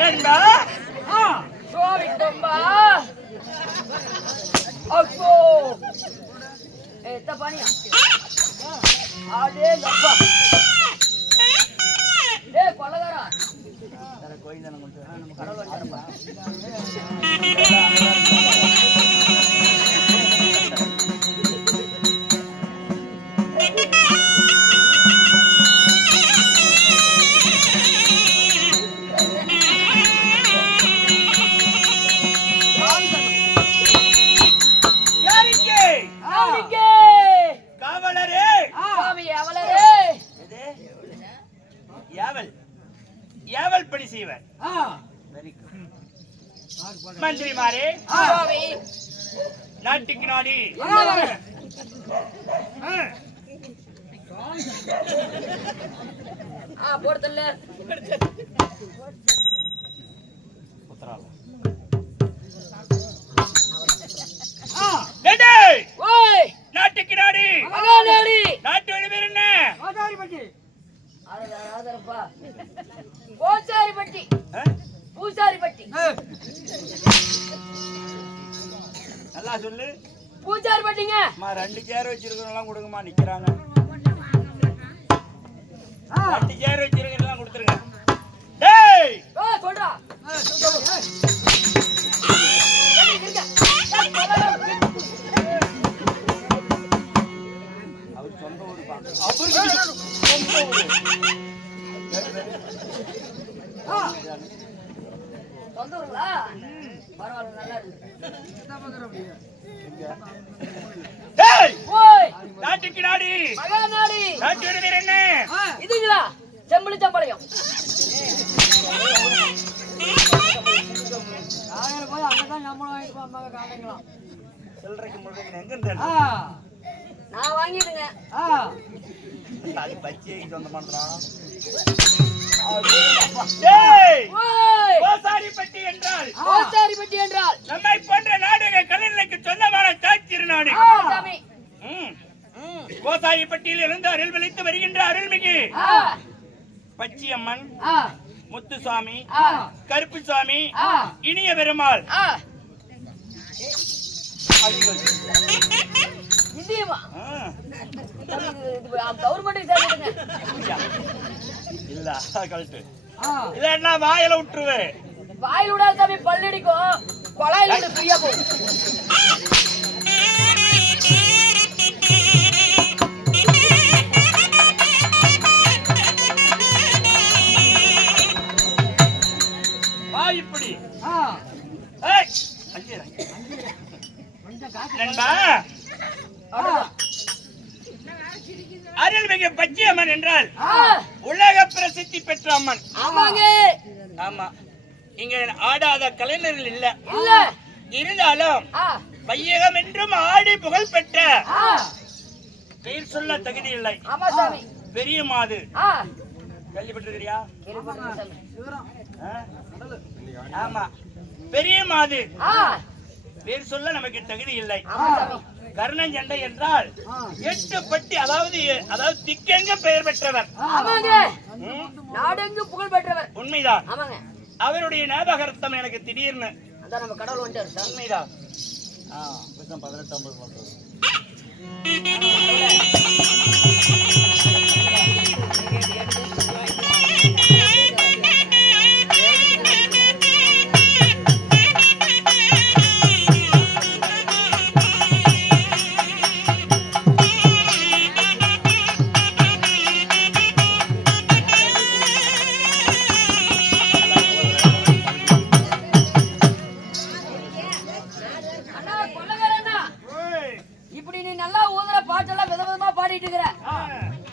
நண்பா சோரி தொம்பா அப்போ தப்பானியா ஆடே அப்பா டேய் கொலகாரா கோயில் தான கொஞ்சம் நம்ம கடவுள் வரப்பா மந்திரிமாரே நாட்டுக்கு நாடி போடுதல்ல நாட்டுக்கு நாடி நாட்டு பேர் என்ன பூசாரிப்பட்டி பூசாரிப்பட்டி நல்லா சொல்லு பூசாரிப்பட்டிங்க ரெண்டு சேர் வச்சிருக்கிறவங்க கொடுங்கம்மா நிக்கிறாங்க 2 சேர் வச்சிருக்கிறவங்க கொடுத்துருங்க டேய் சொல்றா அவர் சொந்த ஊரு அவருக்கு சொந்த ஊரு சொந்த ஊருங்களா பரவாயில்ல நல்லா இருக்கு நாட்டுக்கு நாடி மகாநாடி நாட்டு பேர் என்ன இதுங்களா செம்பளி சம்பளையம் காலையில போய் அங்கதான் நம்மளும் வாங்கிட்டு அம்மாவை காட்டிக்கலாம் சில்லறைக்கு முழுக்க எங்க இருந்தா நான் வாங்கிடுங்க அது பச்சைக்கு சொந்தமான்றான் கோசாரிப்பட்டி என்றால் கோசாரிப்பட்டி என்றால் நம்மை போன்ற நாடக கலைஞர்களுக்கு சொந்தமான தாய்த்திருநாடு கோசாரிப்பட்டியில் இருந்து அருள் விளைத்து வருகின்ற அருள்மிகு பச்சியம்மன் முத்துசாமி கருப்புசாமி இனிய பெருமாள் இல்ல கழட்டு இல்லன்னா வாயில விட்டுருவேன் வாயில் விடாத சாமி பல்லடிக்கும் கொலாயில விட்டு ஃப்ரீயா போகும் இப்படி நண்பா அருள்மிகு பச்சையம்மன் என்றால் உலக பிரசித்தி பெற்ற அம்மன். ஆமா, இங்க ஆடாத கலைஞர்கள் இல்ல. இருந்தாலும் வையகம் என்றும் ஆடி புகழ் பெற்ற பெயர் சொல்ல தகுதி இல்லை பெரிய மாது. கேள்விப்பட்டிருக்கிறியா? ஆமா, பெரிய மாது பேர் சொல்ல நமக்கு தகுதி இல்லை. கர்ணஞ்சண்டை என்றால் 8 பட்டி, அதாவது திக்கெங்க பெயர் பெற்றவர், நாடெங்கு புகழ் பெற்றவர். உண்மைதான். அவருடைய ஞாபகார்த்தம் எனக்கு திடீர்னு நம்ம கடவுள் வந்துட்டார். உண்மைதான். 18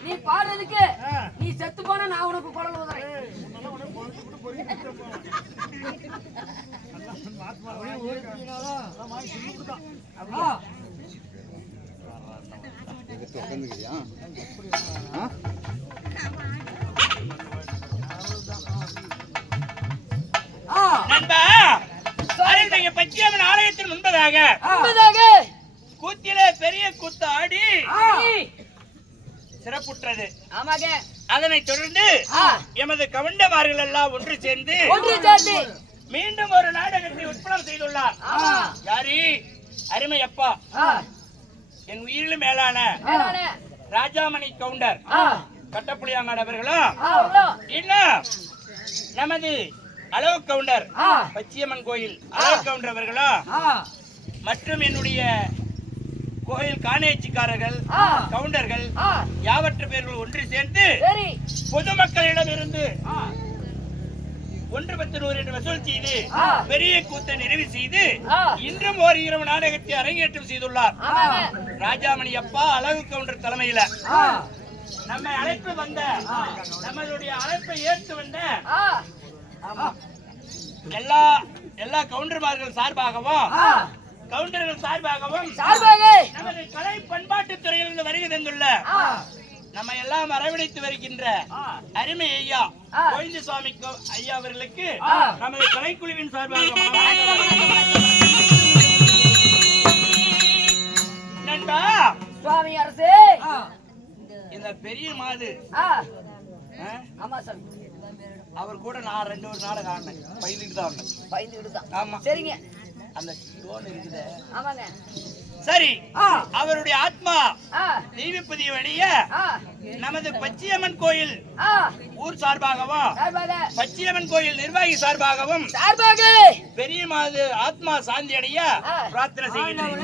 நீ பாடுறதுக்கு நீ செத்து போனா நான் உனக்கு குரல் ஊதுறேன். பச்சையம்மன் ஆலயத்தின் முன்பதாக கூத்திலே பெரிய கூத்து ஆடி சிறப்புற்றது. அதனைத் தொடர்ந்து எமது கவுண்டமார்கள் எல்லாம் ஒன்று சேர்ந்து மீண்டும் ஒரு நாடகத்தை உற்பத்தி செய்துள்ளார். யாரு? அருமை அப்பா, என் உயிரிலும் மேலான ராஜாமணி கவுண்டர் கட்டப்புளியாங்காடு அவர்களும் இன்னும் நமது அளவு கவுண்டர் பச்சியம்மன் கோயில் அளவு கவுண்டர் அவர்களும் மற்றும் என்னுடைய கோயில் காணேச்சிக்காரர்கள் கவுண்டர்கள் யாவற்ற பேர்கள் ஒன்று சேர்ந்து பொதுமக்களிடம் இருந்து 1/10 என்று வசூல் செய்து பெரிய கூத்தை நிறைவு செய்து இன்றும் ஒரு இரவு நாடகத்தை அரங்கேற்றம் செய்துள்ளார். ராஜாமணி அப்பா அழகு கவுண்டர் தலைமையில நம்மை அழைப்பு வந்த நம்மளுடைய அழைப்பை ஏற்று வந்த எல்லா கவுண்டர்மார்கள் சார்பாகவும் கவுண்டர்கள் சார்பாகவும் நமது கலை பண்பாட்டு துறையிலிருந்து வருகை தந்துள்ள நம்ம எல்லாம் அரவணைத்து வருகின்ற அருமை ஐயா கோவிந்த சுவாமி ஐயா அவர்களுக்கு நமது கலைக்குழுவின் சார்பாக நண்பா சுவாமி அரசே. இந்த பெரிய மாது அவர் கூட நான் 2 நாடகம் ஆடினேன். பயந்துட்டு தான். ஆமா சரிங்க. அந்த டோன் இருக்குது. ஆமாங்க. சரி, அவருடைய ஆத்மா தெய்வப்பதிய வழிய நமது பச்சியம்மன் கோயில் ஊர் சார்பாகவும் பச்சியம்மன் கோயில் நிர்வாகி சார்பாகவும் பெரிய மாது ஆத்மா சாந்தி அடைய பிரார்த்தனை செய்கின்றேன்.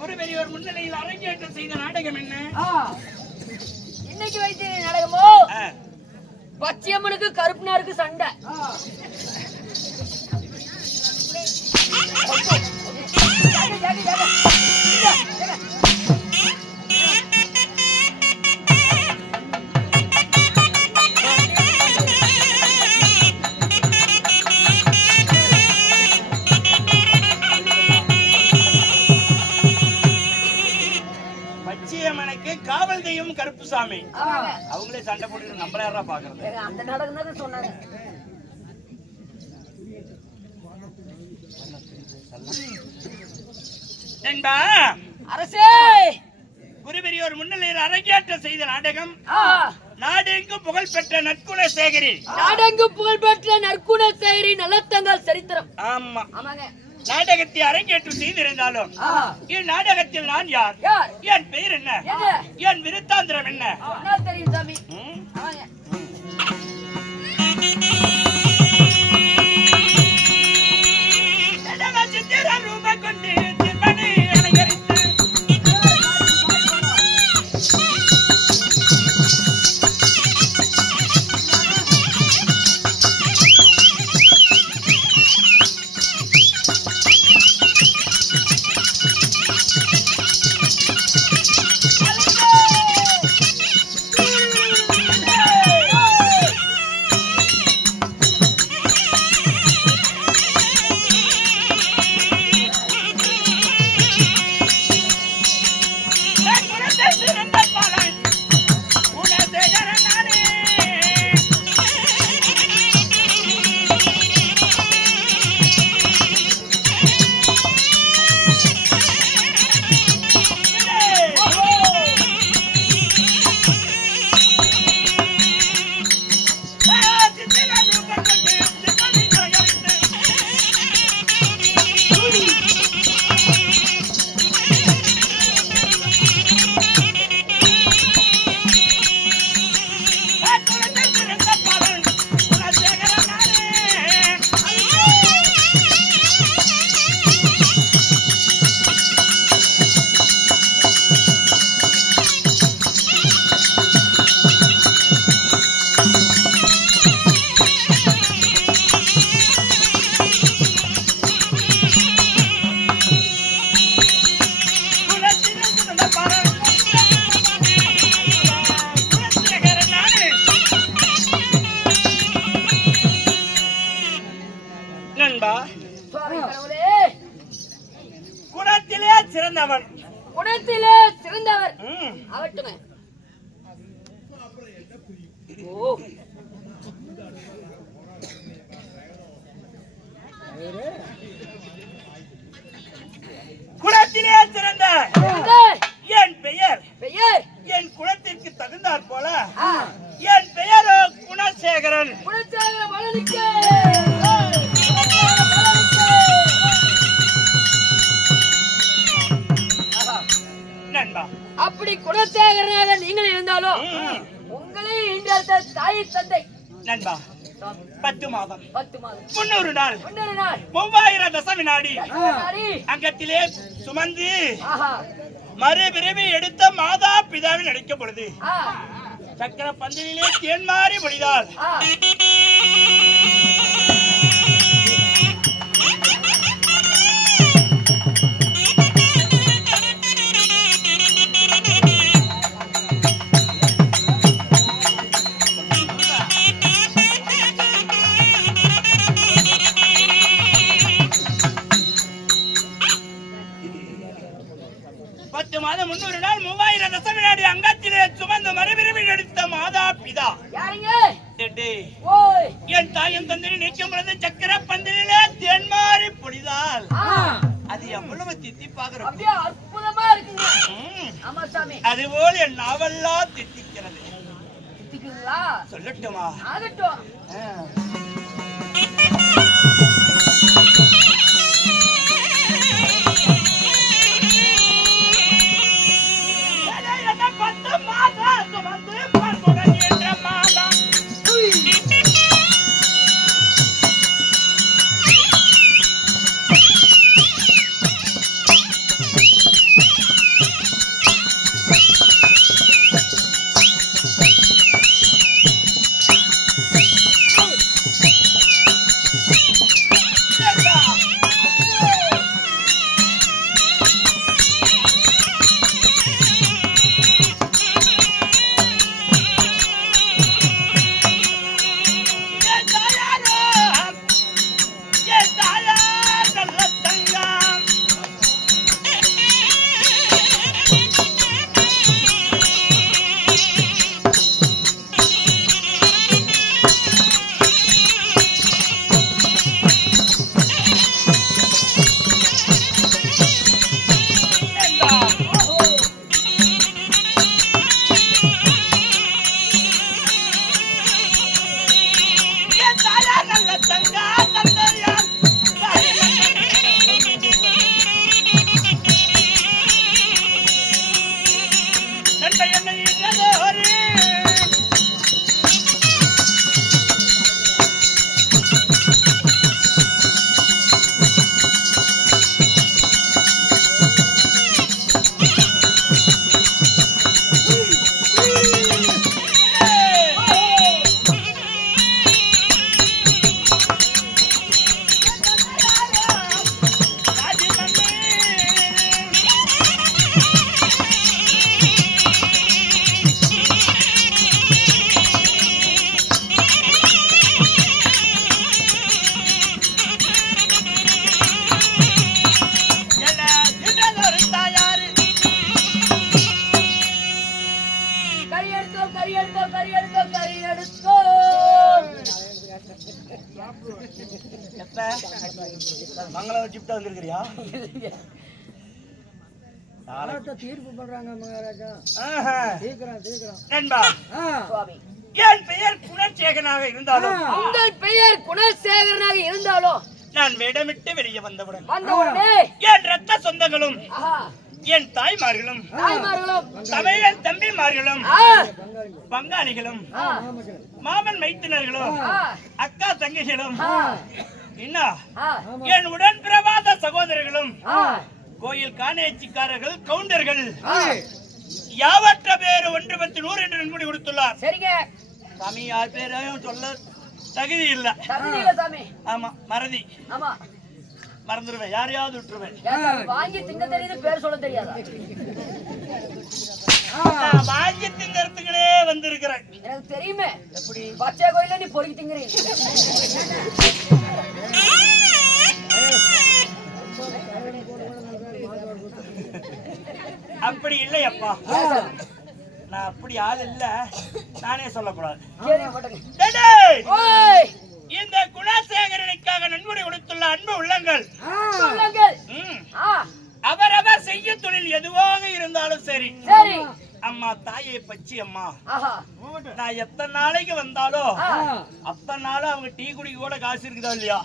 குரு பெரியவர் முன்னிலையில் அரங்கேற்றம் செய்த நாடகம் என்ன? இன்னைக்கு வைத்த நாடகமோ பச்சையம்மனுக்கு கருப்பனாருக்கு சண்டை. பச்சையம்மனுக்கு காவல் தெய்வம் கருப்புசாமி. அவங்களே சண்டை போட்டு நம்மள யாரா பாக்குறது? அந்த நாடகம் தான் சொன்னாங்க. அரசே, குரு பெரியோர் முன்னிலையில் அரங்கேற்றம் செய்த நாடகம் நாடெங்கும் புகழ்பெற்ற நற்குணசேகரி. நாடெங்கும் புகழ்பெற்ற நற்குணசேகரி நலத்தங்கள் சரித்திரம். ஆமா ஆமாங்க. நாடகத்தை அரங்கேற்றம் செய்திருந்தாலும் இந்நாடகத்தில் நான் யார், என் பெயர் என்ன, என் விருத்தாந்திரம் என்ன தெரியும் சாமி. ரூப கொண்டு திருமணி அலங்கரித்து குணத்திலே சிறந்தவர். குணத்திலே சிறந்தவர் அவட்டுமே. குணத்திலே சிறந்த பெயர் பெயர் என் குலத்திற்கு தகுந்தாற் போல என் பெயரோ குணசேகரன். குணசேகர மலனுக்கு நண்பா, அப்படி குணசேகரனாக நீங்கள் இருந்தாலும் உங்களே இன்றத்த தாய் தந்தை நண்பா 10 மாதம் 10 மாதம் 300 நாள் 3000 தசமி நாடி அங்கத்திலே சுமந்து ஆஹா மறுபிறவி எடுத்த மாதா பிதாவில் நடிக்கும் பொழுது சக்கர பந்திலே தேன்மாறி பொழிதாள். மாதம் 300 நாள் 3000 தசமி நாடி அங்கத்திலே சுமந்து மறுபிறவி எடுத்த மாதா பிதா யாருங்க? ஓய் என் தாயும் தந்தையும் நிற்கும் பொழுது சக்கர பந்திலே தேன்மாறி பொழிதாள். அது எவ்வளவு தித்திப்பாக அப்படியே அற்புதமா இருக்குங்க. ஆமா சாமி. அதுபோல் என் நாவெல்லாம் தித்திக்கிறது. தித்திக்குங்களா? சொல்லட்டுமா? ஆகட்டும். மங்களம் கிஃப்ட் வந்திருக்கிறியா? தீர்ப்பு பண்றாங்க மகாராஜா. நண்பா, என் பெயர் குணசேகரனாக இருந்தாலும் உங்கள் பெயர் குணசேகரனாக இருந்தாலும் நான் வேடமிட்டு வெளியே வந்தவுடன் என் ரத்த சொந்தங்களும் என் தாய்மார்களும் தமிழன் தம்பிமார்களும் பங்காளிகளும் மாமன் மைத்தினர்களும் அக்கா தங்கைகளும் என் உடன் பிரவாத சகோதரர்களும் கோயில் காணேச்சிக்காரர்கள் கவுண்டர்கள் யாவற்ற பேர் 1 10 100 என்று நன்கொடை கொடுத்துள்ளார். சரிங்க சாமி, யார் பேரையும் சொல்ல தகுதி இல்ல. சாமி. ஆமா, மறதி. ஆமா, மறந்துடுவேன், யாரையாவது விட்டுருவேன். வாங்கி திங்க தெரியுது, பேர் சொல்ல தெரியாதா? வாங்கி திங்கறதுக்குனே வந்திருக்கிறேன். எனக்கு தெரியுமே. எப்படி பச்சை கோயில நீ பொறுக்கி திங்கறீங்க? அப்படி இல்லை அப்பா, நான் அப்படி ஆள் இல்ல, நானே சொல்லக்கூடாது. இந்த குணசேகரனுக்காக நன்கொடை கொடுத்துள்ள அன்பு உள்ளங்கள் அவரவர் அவரவர் செய்ய தொழில் எதுவாக இருந்தாலும் சரி சரி அம்மா தாயை பச்சி அம்மா ஆஹா நான் எத்தனை நாளைக்கு வந்தாலும் அத்தனை நாளும் அவங்க டீ குடிக்க கூட காசு இருக்குதா இல்லையா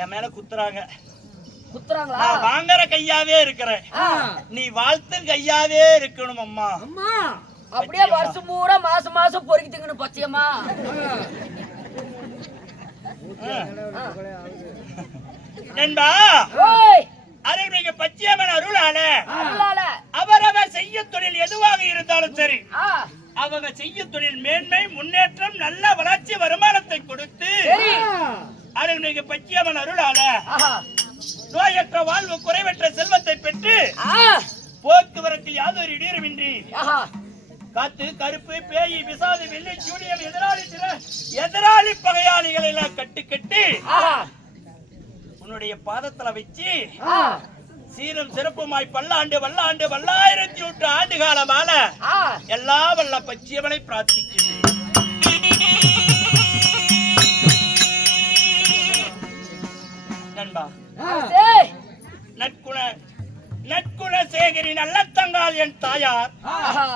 என் மேல குத்துறாங்க குத்துறாங்களா நான் வாங்குற கையாவே இருக்கிறேன் நீ வாழ்த்து கையாவே இருக்கணும் அம்மா அம்மா அப்படியே வருஷம் பூரா மாசம் மாசம் பொறுக்கி திங்கணும் பச்சையம்மா நண்பா ஓய் அருள்மிகு பச்சையம்மன் அருளால அருளால அவரவர் செய்ய தொழில் எதுவாக இருந்தாலும் சரி ஆ அவங்க செய்ய தொழில் மேன்மை முன்னேற்றம் நல்ல வளர்ச்சி வருமானத்தை கொடுத்து சரி அருள்மிகு பச்சையம்மன் அருளால ஆஹா நோயற்ற வாழ்வு குறைவற்ற செல்வத்தை பெற்று ஆ போக்குவரத்தில் யாதொரு இடையூறுமின்றி ஆஹா காத்து கருப்பு பேய் விசாது வெள்ளி சூனியம் எதிராளி பகையாளிகளை எல்லாம் கட்டு ஆஹா உன்னுடைய பாதத்துல வச்சு ஆ சீரும் சிறப்புமாய் பல்லாண்டு வல்லாண்டு 1008 ஆண்டு காலமான ஆ எல்லா வல்ல பச்சையம்மனை பிரார்த்திக்கிறேன் நண்பா சரி நற்குண சேகரி நல்ல தங்கால் என் தாயார் ஆஹா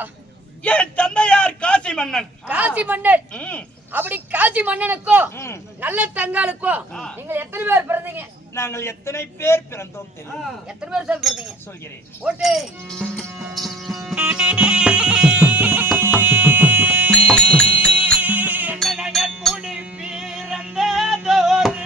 என் தந்தையார் காசி மன்னன் காசி மன்னன் ம், அப்படி காசி மன்னனுக்கும் ம். நல்ல தங்காளுக்கும் நீங்க எத்தனை பேர் பிறந்தீங்க நாங்கள் எத்தனை பேர் பிறந்தோம் தெரியும் எத்தனை பேர் சார் பிறந்தீங்க சொல்கிறேன் ஓட்டு கூடி பிறந்ததோரு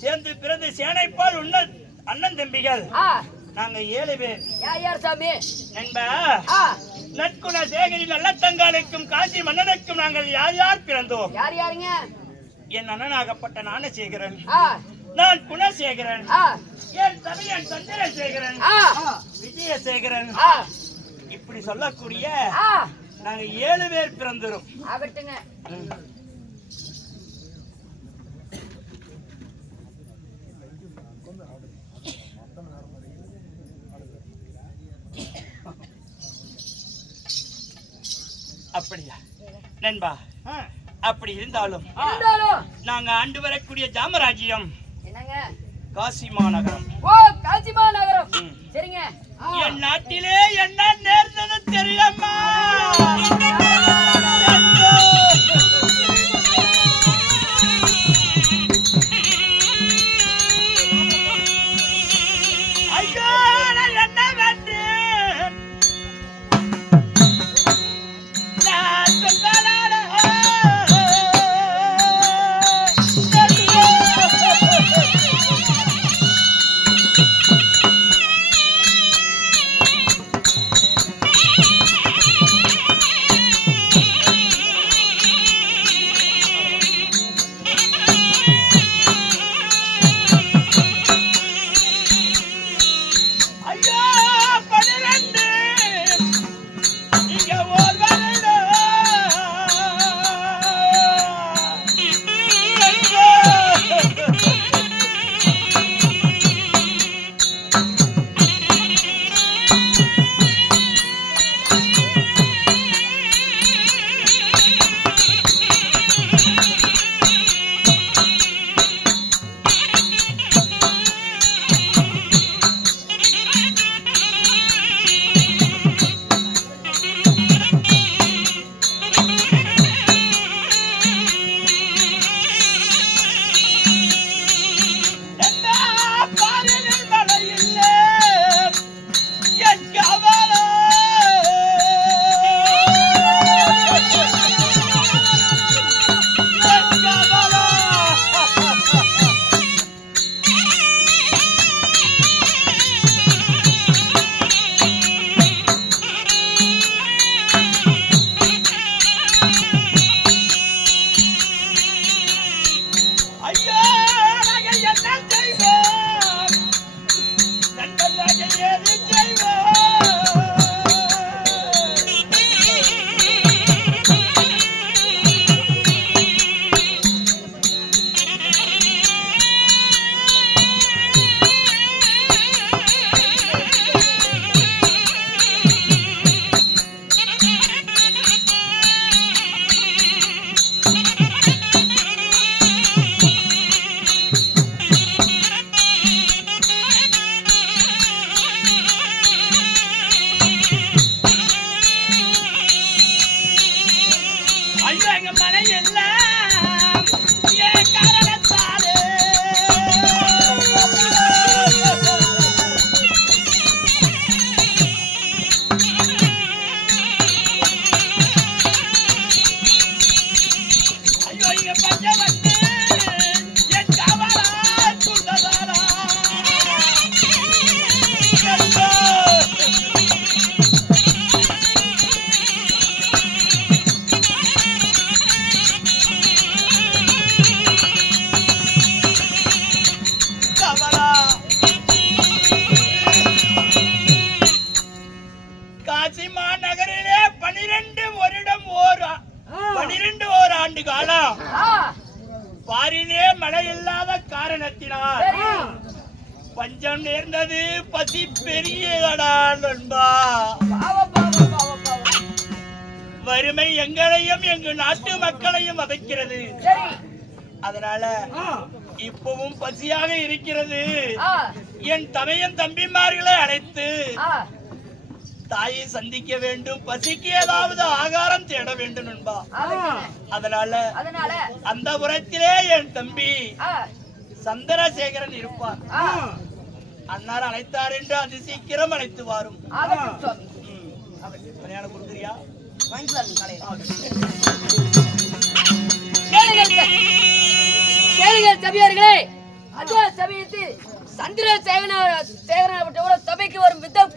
சேர்ந்து பிறந்து சேனைப்பால் உள்ள அண்ணன் தம்பிகள் நாங்க 7 பேர். யார் யார் சாமி? நண்பா, நற்குண சேகரி நல்ல தங்காலுக்கும் காசி மன்னனுக்கும் நாங்கள் யார் யார் பிறந்தோம்? யார் யாருங்க? என் அண்ணனாகப்பட்ட ஞானசேகரன், நான் குணசேகரன், என் தமையன் சந்திரசேகரன், விஜயசேகரன், இப்படி சொல்லக்கூடிய நாங்க 7 பேர் பிறந்தோம். ஆகட்டுங்க. அப்படியா நண்பா? அப்படி இருந்தாலும் நாங்க ஆண்டு வரக்கூடிய ஜாமராஜ்யம் என்னங்க காசி மாநகரம். ஓ காசிமா நகரம். சரிங்க. என் நாட்டிலே என்ன நேர்ந்தது தெரியுமா? ஐயோ நான் என்ன வேண்டேன் நான் சொல்வதான ஐயோ 12 இங்க ஓடுவானோ ஐயோ நாங்கள் என்ன செய்வோம் நண்பர்களாக ஏது செய்வோம் ஐயோ எங்க மலை எல்லாம் ஏன் காரணத்தாலே ஐயோ இங்க பஞ்ச வந்து என் காவலா சுந்ததாரா காசி மாநகரிலே 12 ஓராண்டு காலம் பாரிலே மழை இல்லாத காரணத்தினால் சரி. பஞ்சம் நேர்ந்தது. பசி பெரியதடா நண்பா. பாவம் பாவம் பாவம் பாவம். வறுமை எங்களையும் எங்க நாட்டு மக்களையும் வதைக்கிறது. சரி. அதனால இப்பவும் பசியாக இருக்கிறது. ஆ என் தமையன் தம்பிமார்களை அழைத்து ஆ தாயை சந்திக்க வேண்டும். பசிக்கு ஏதாவது ஆகாரம் தேட வேண்டும் நண்பா. அதனால அந்த புறத்திலே என் தம்பி சந்திரசேகரன் இருப்பார். அன்னார் அழைத்தார் என்று அது சீக்கிரம் அழைத்து வாரும். கல்யாணம் கொடுக்குறியா? கேளுங்கள் சபையார்களே. அதே சமயத்தில் சந்திரசேகரன் சபைக்கு வரும் விதம்